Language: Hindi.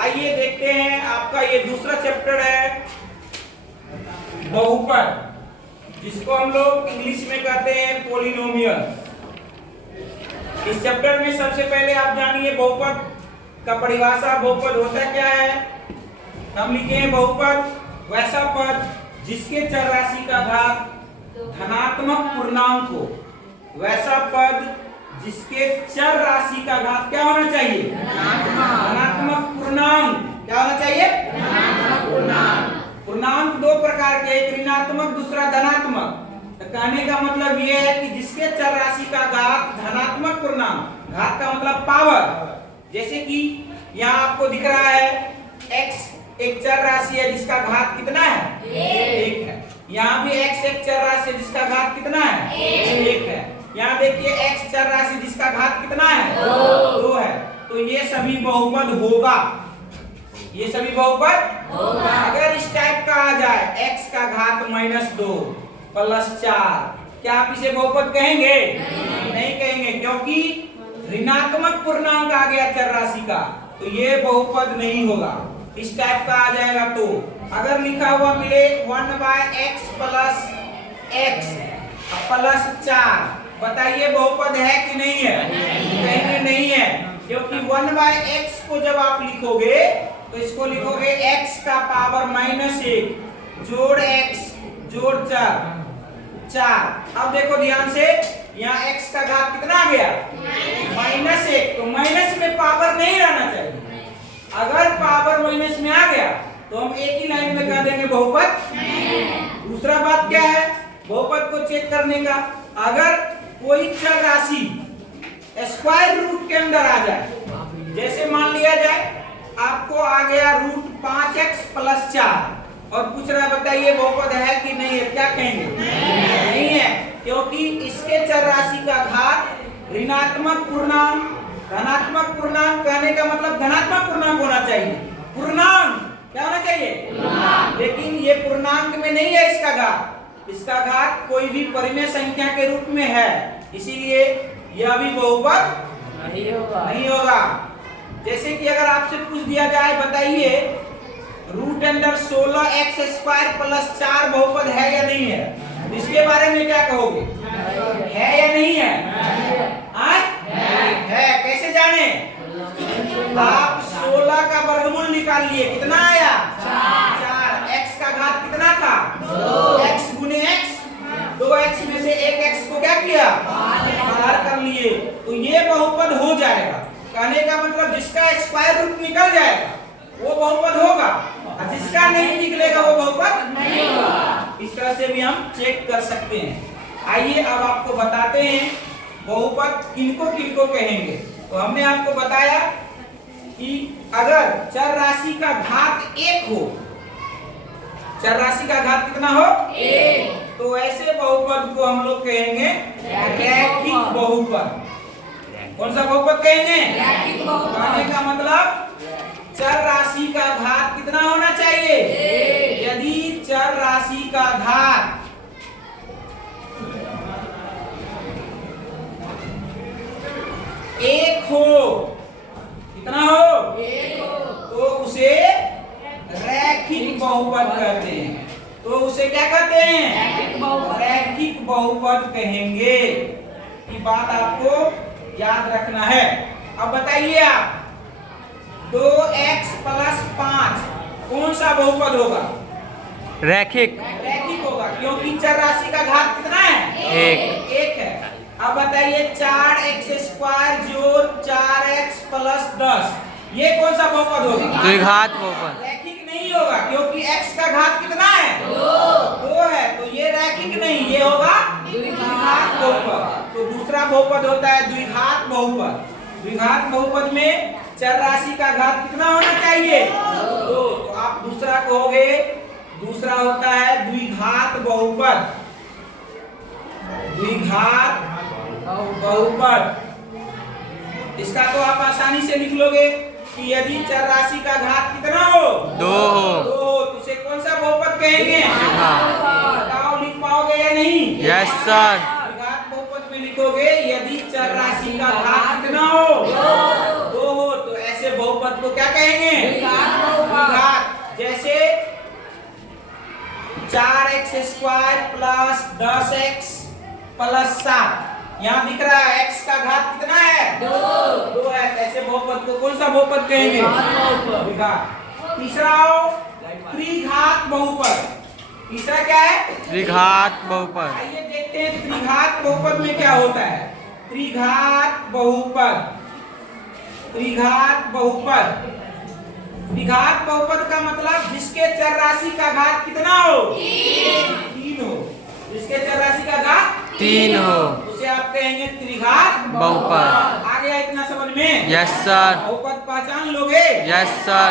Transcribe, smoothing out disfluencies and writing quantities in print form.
आइए देखते हैं, आपका ये दूसरा चैप्टर है बहुपद, जिसको हम लोग इंग्लिश में कहते हैं पॉलिनोमियल। इस चैप्टर में सबसे पहले आप जानिए बहुपद का परिभाषा। बहुपद होता क्या है? हम लिखे हैं बहुपद वैसा पद जिसके चर राशि का घात धनात्मक पूर्णांक हो। वैसा पद जिसके चर राशि का घात क्या होना चाहिए? धनात्मक पूर्णांक। क्या होना चाहिए? पूर्णांक दो प्रकार के, एक ऋणात्मक दूसरा धनात्मक। तो कहने का मतलब यह है कि जिसके चर राशि का घात धनात्मक पूर्णांक, घात का मतलब पावर। जैसे कि यहाँ आपको दिख रहा है x एक चर राशि है जिसका घात कितना है? 1 है। यहाँ भी x एक चर राशि है जिसका घात कितना है? 1 है। यहाँ देखिए x चर राशि जिसका घात कितना है? 2 है। तो ये सभी बहुपद होगा, ये सभी बहुपद होगा। अगर इस टाइप का आ जाए x का घात -2 + 4, क्या आप इसे बहुपद कहेंगे? नहीं कहेंगे, क्योंकि ऋणात्मक पूर्णांक आ गया चर राशि का, तो ये बहुपद नहीं होगा। इस टाइप का आ जाएगा तो अगर लिखा हुआ मिले 1/x + x + 4, बताइए बहुपद है कि नहीं है? कहेंगे नहीं है, क्योंकि 1/x को जब आप लिखोगे तो इसको लिखोगे x का पावर -1 जोड़ x जोड़ 4। अब देखो ध्यान से, यहाँ x का घात कितना आ गया? -1। तो माइनस में पावर नहीं रहना चाहिए। अगर पावर माइनस में आ गया तो हम एक ही लाइन में कह देंगे बहुपद। दूसरा बात क्या है बहुपद को चेक करने का? अगर कोई चर राशि स्क्वायर रूट के अंदर आ जाए, जैसे मान लिया जाए आपको आ गया √5x + 4 और पूछ रहा है बताइए बहुपद है कि नहीं है? क्या कहेंगे? नहीं है, क्योंकि इसके चर राशि का घात ऋणात्मक पूर्णांक धनात्मक पूर्णांक। कहने का मतलब धनात्मक पूर्णांक होना चाहिए। पूर्णांक क्या होना चाहिए? लेकिन ये पूर्णांक में नहीं है इसका घात। इसका घात कोई भी परिमेय संख्या के रूप में है, इसीलिए यह भी बहुपद नहीं होगा। जैसे कि अगर आपसे पूछ दिया जाए बताइए √16x² + 4 बहुपद है या नहीं है, इसके बारे में क्या कहोगे? है या नहीं है? है। कैसे जाने? आप 16 का वर्गमूल निकाल लिए, कितना आया? 4। x का घात कितना था? 2। x गुने x, 2x में से 1x को क्या किया? बाहर कर लिए, तो ये बहुपद हो जाएगा। कहने का मतलब जिसका स्क्वायर रूट निकल जाएगा वो बहुपद होगा, और जिसका नहीं निकलेगा वो बहुपद नहीं होगा। इस तरह से भी हम चेक कर सकते हैं। आइए अब आपको बताते हैं बहुपद किनको किनको कहेंगे। तो हमने आपको बताया कि अगर चर राशि का घात 1 हो, चर राशि का घात कितना हो? 1, तो ऐसे बहुपद को हम लोग कहेंगे रैखिक बहुपद। कौन सा बहुपद कहेंगे? रैखिक बहुपद। कहने का मतलब चर राशि का घात कितना होना चाहिए? 1। यदि चर राशि का घात 1 हो, कितना हो? 1 हो, तो उसे रैखिक बहुपद कहते हैं। तो उसे क्या कहते हैं? रैखिक बहुपद कहेंगे। ये बात आपको याद रखना है। अब बताइए आप 2x + 5 कौन सा बहुपद होगा? रैखिक। रैखिक होगा, क्योंकि चर राशि का घात कितना है? 1 है। अब बताइए 4x² जोड़ 4x + 10, ये कौन सा बहुपद होगा? द्विघात बहुपद। रैखिक नहीं होगा, क्योंकि x का घात कितना है? 2 है, तो ये रैखिक नहीं, ये होगा द्विघात बहुपद। तो दूसरा बहुपद होता है द्विघात बहुपद। द्विघात बहुपद में चर राशि का घात कितना होना चाहिए? 2। तो आप दूसरा कहोगे, दूसरा होता है द्विघात बहुपद। द्विघात बहुपद, इसका तो आप आसानी से लिख लोगे कि यदि चर राशि का घात कितना हो? 2 हो, तो उसे कौन सा बहुपद कहेंगे? बताओ, लिख पाओगे या नहीं? Yes sir. द्विघात बहुपद में लिखोगे यदि चर राशि का घात कितना हो? 2 हो, तो ऐसे बहुपद को क्या कहेंगे? 4x² plus 10x plus 7। यहाँ दिख रहा है x का घात कितना है? 2 है। ऐसे बहुपद को कौन सा बहुपद कहेंगे? द्विघात। तीसरा हो त्रिघात बहुपद। तीसरा क्या है? त्रिघात बहुपद। आइए देखते हैं त्रिघात बहुपद में क्या होता है। त्रिघात बहुपद, त्रिघात बहुपद, त्रिघात बहुपद का मतलब जिसके चर राशि का घात कितना हो? 3 हो। जिसके चर राशि का घात 3 हो, उसे आप कहेंगे त्रिघात बहुपद। आ गया इतना समझ में? Yes sir. बहुपद पहचान लोगे? Yes sir.